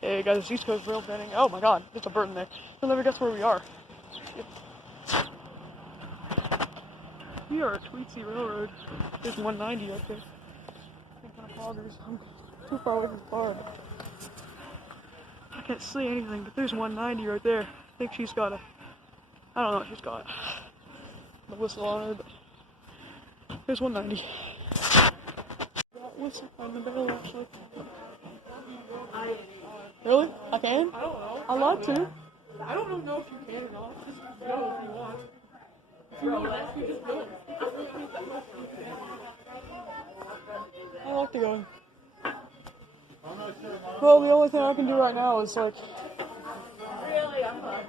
Hey guys, it's East Coast Rail Banning. Oh my god, there's a bird in there. You'll never guess where we are. We are at Tweetsie Railroad. There's 190 right there. I'm kind of poggers. I'm too far away from the bar. I can't see anything, but there's 190 right there. I think she's got a... I don't know what she's got. The whistle on her, but... There's 190. That whistle on the bell, actually. Really? I can? I don't know. I'd like to. I don't know if you can or not. Just go if you want. If you want to, just go. I like to go. Well, the only thing I can do right now is like... Really? I'm not.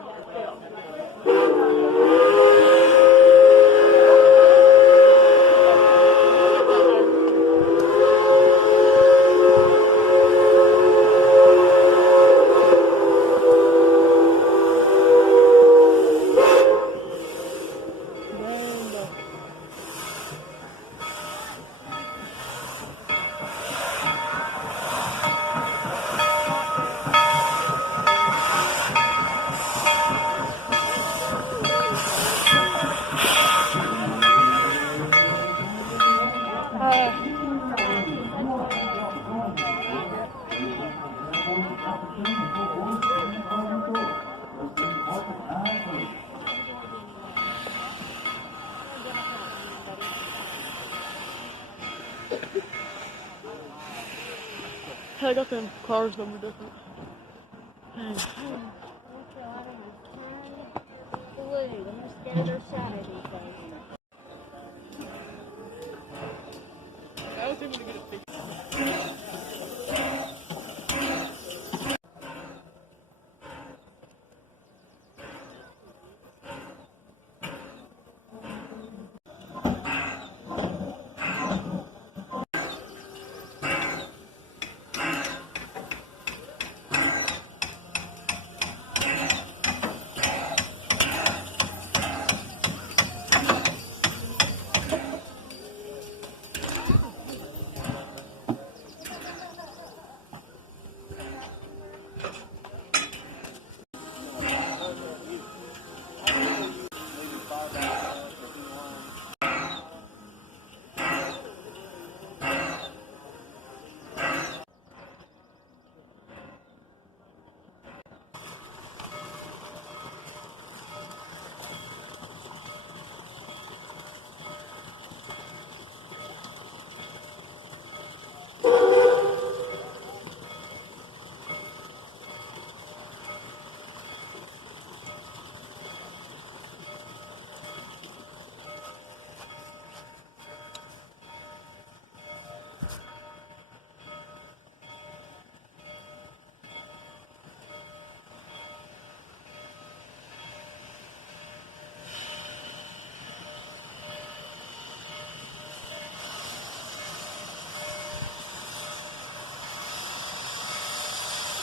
I got them cars number different. I was able to get a picture.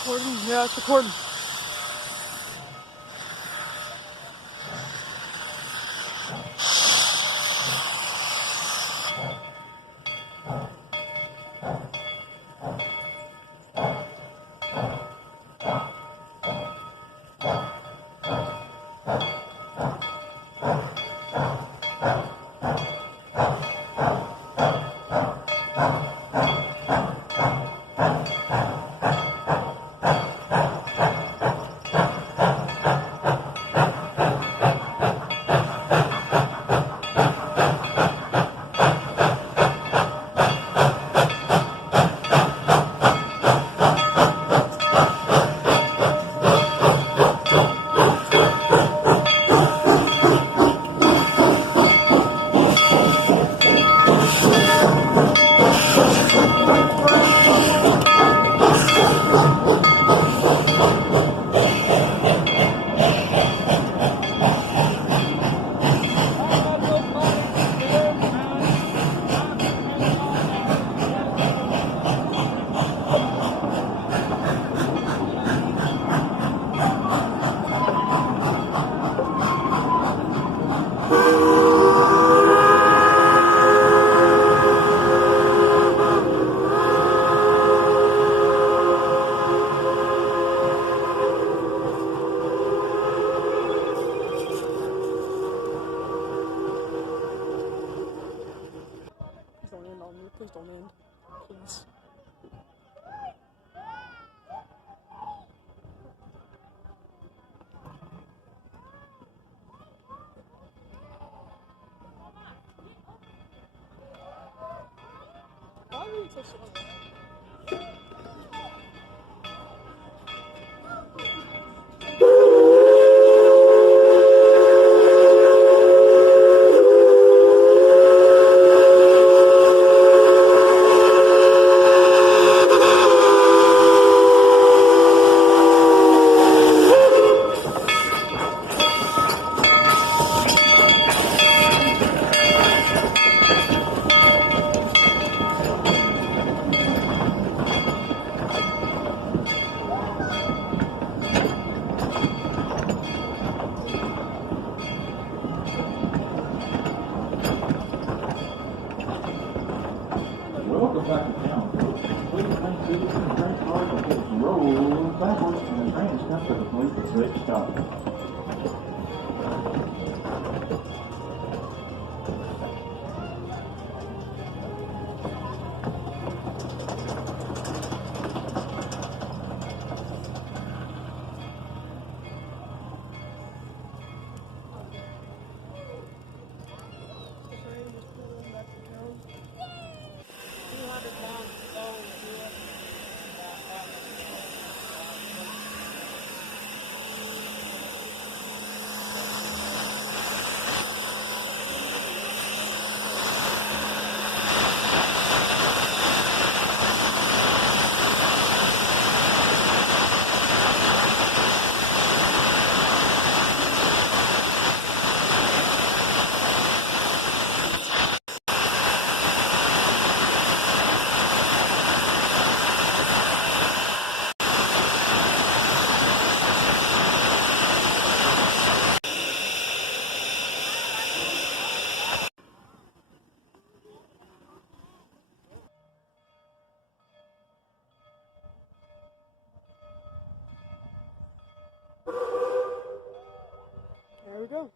Recording? Yeah, it's recording. so slow. Welcome back to town, folks. Please thank citizens and train cars will get rolled backwards and the train is come to the police at great stop. There we go.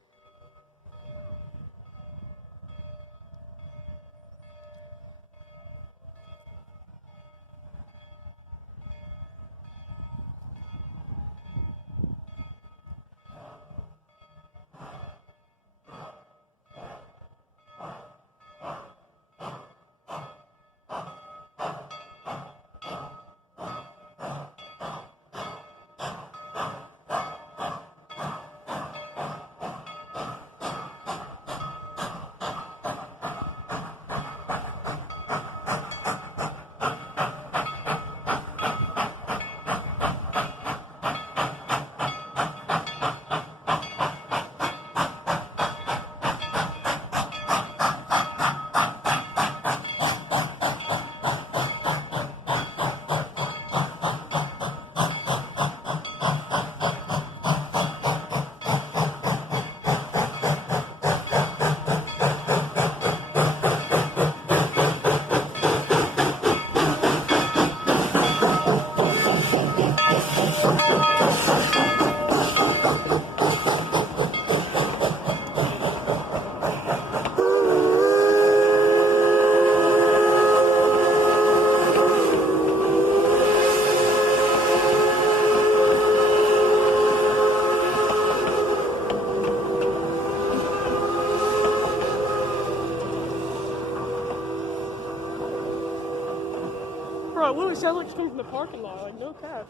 Bro, it literally sounds like it's coming from the parking lot, like no cap.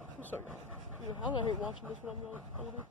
I'm sorry. I don't hate watching this when I'm older.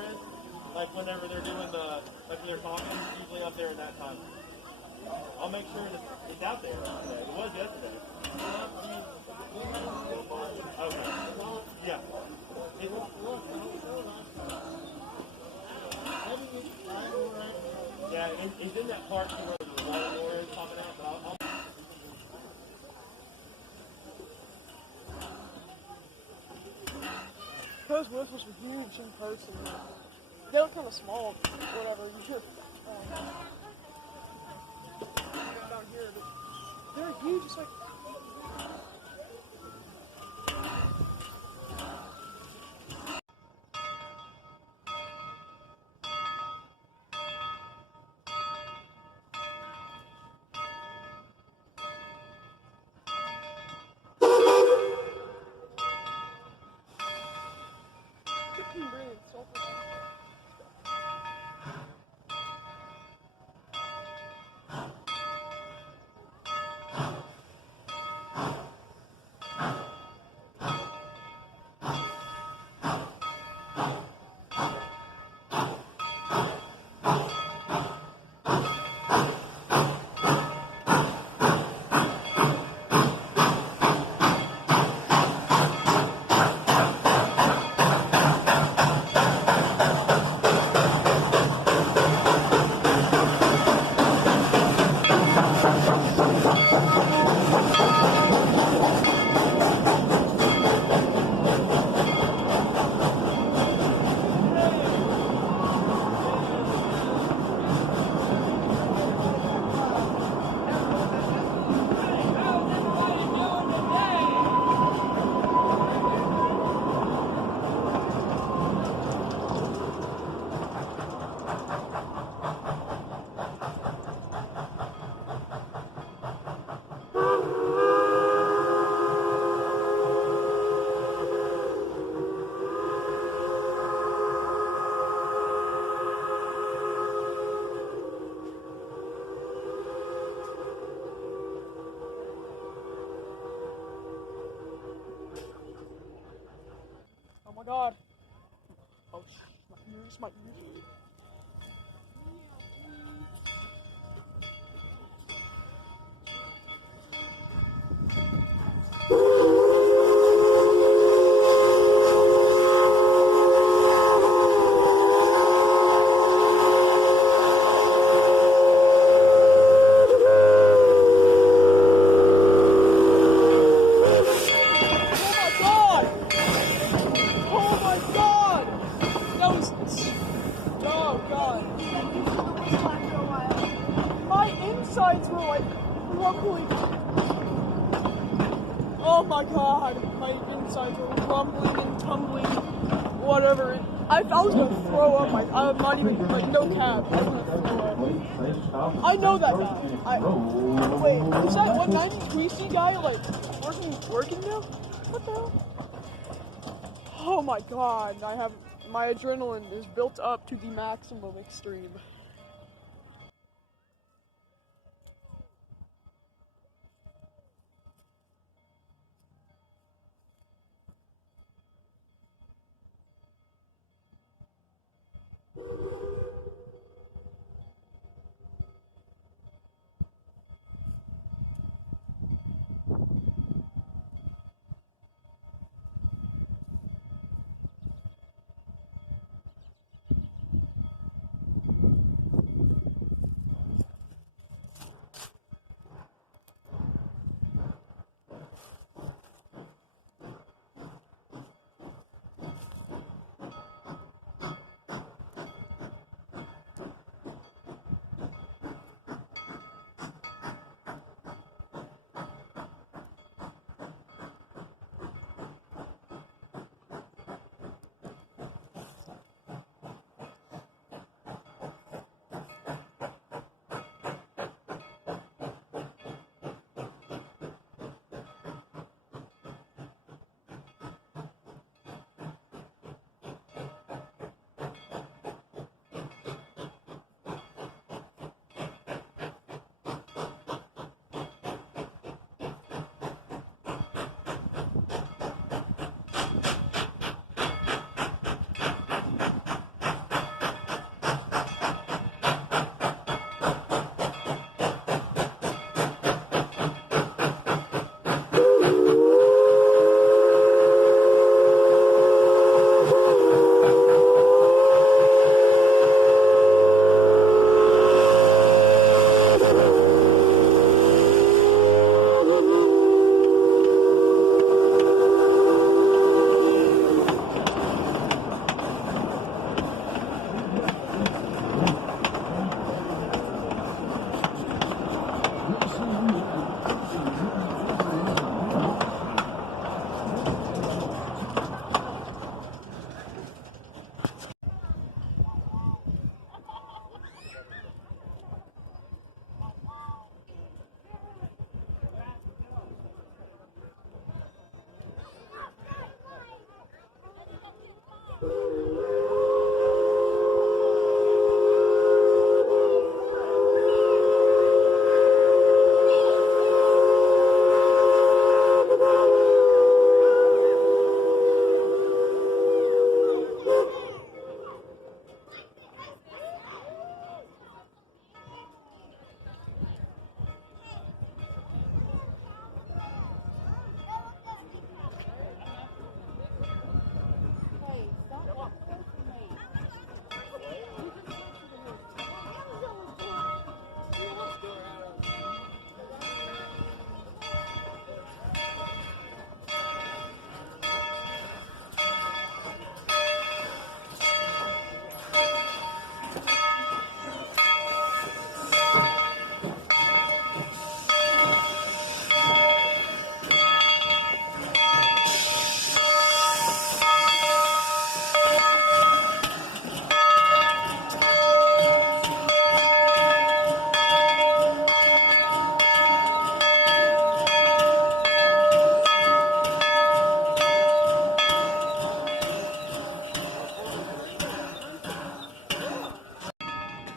door is, like whenever they're doing the, like when they're talking, it's usually up there at that time. I'll make sure that it's out there. It was yesterday. Okay. Yeah. Yeah, it's in that part where the water door is popping out, but I'll Those whistles were huge in person. They look kind of small, whatever. You should down here, but they're huge. It's like brilliant. So oh my god. Oh, my ears, my ears. Insides were like rumbling. Oh my god, my insides were rumbling and tumbling, whatever. I was gonna throw up. I'm not even, like, no cap. I was gonna throw up. I know that guy. Wait, is that 190 Tweetsie guy, like, working now? What the hell? Oh my god, my adrenaline is built up to the maximum extreme.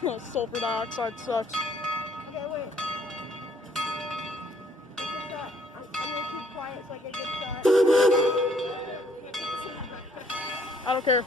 Sulfur dioxide sucks. Okay, wait. I'm gonna keep quiet so I get a good shot. I don't care.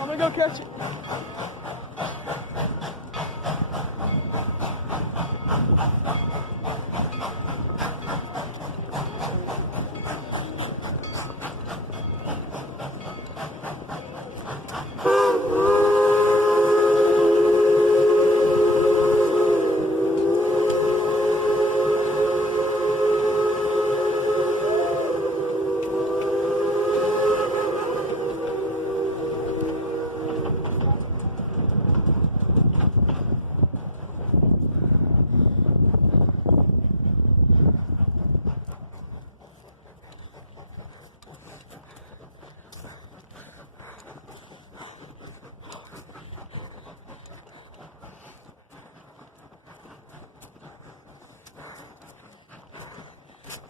I'm gonna go catch it.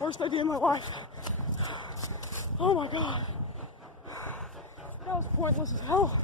Worst idea of my life. Oh my god. That was pointless as hell.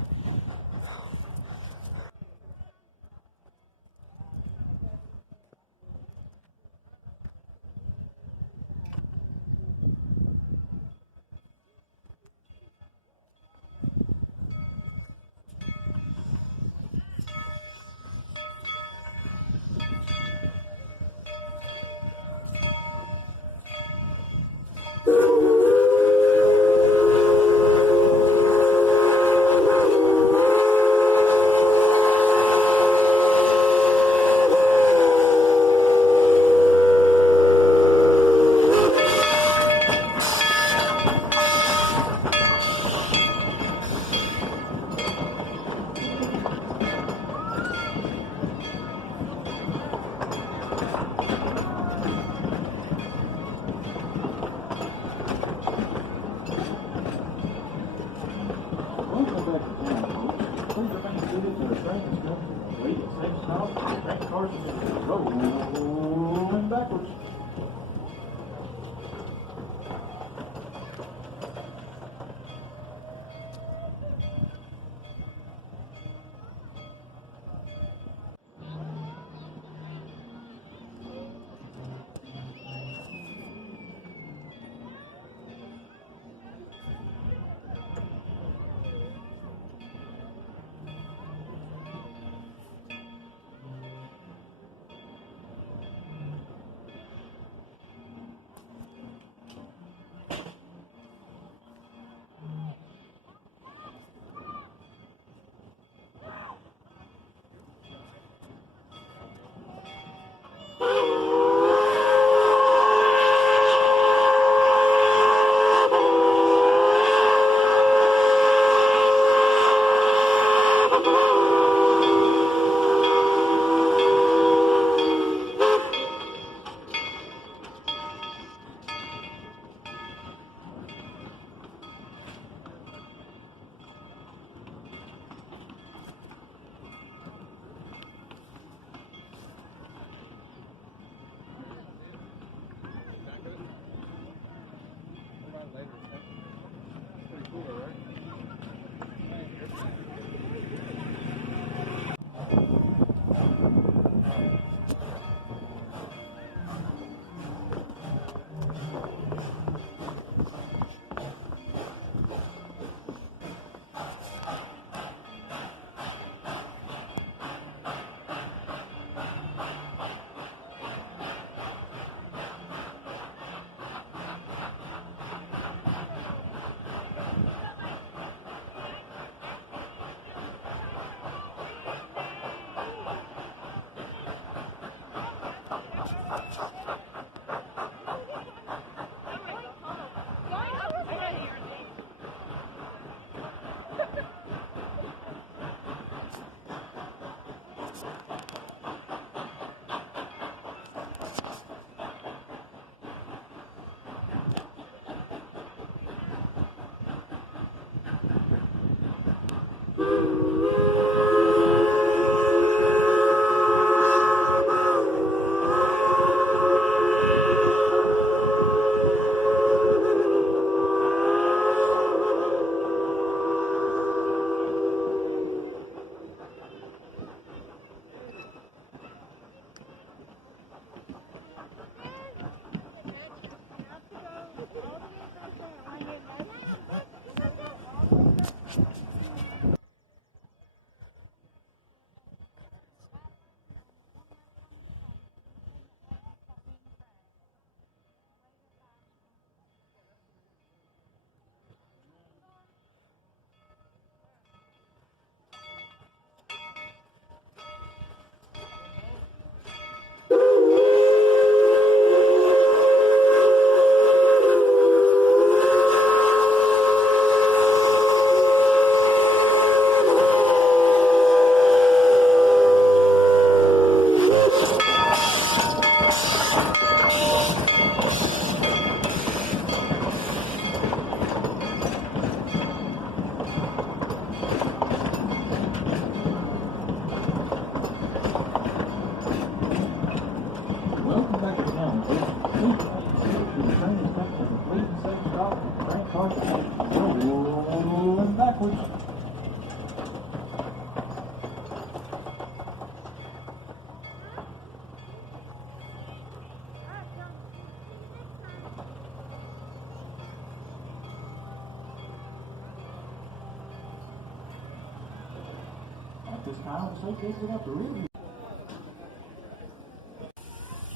this time, so they get up to really.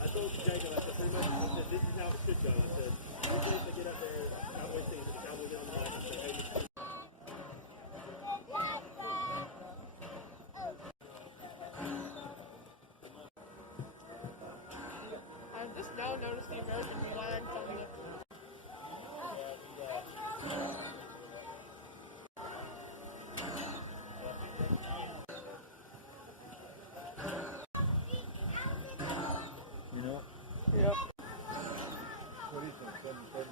I told Jacob, I said, pretty much, I said, this is how it should go. I said, usually if they get up there, Cowboy team, the Cowboys get on the back and say, hey, I just now noticed the American flags on the. You know? Yep. What do you think? 77,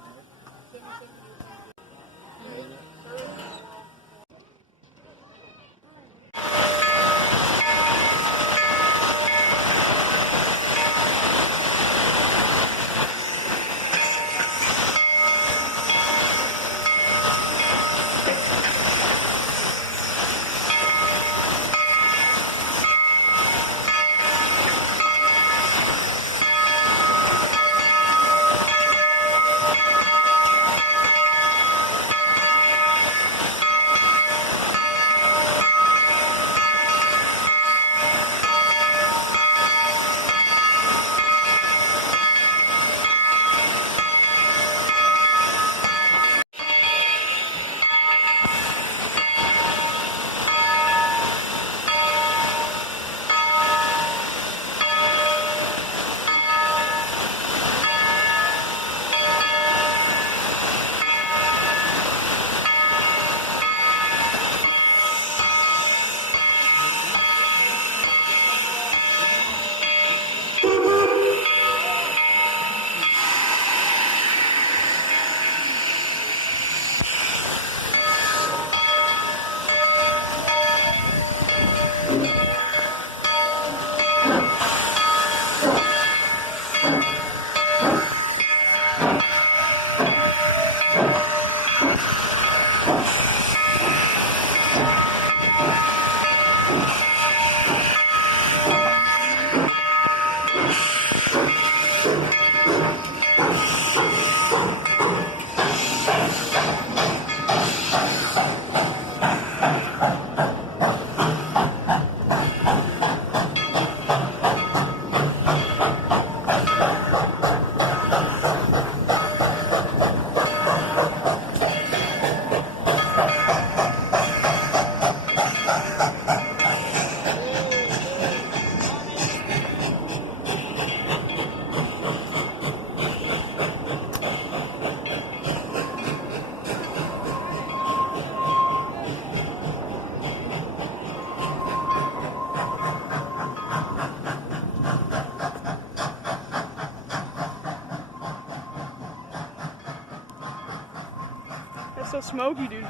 It's so smoky, dude.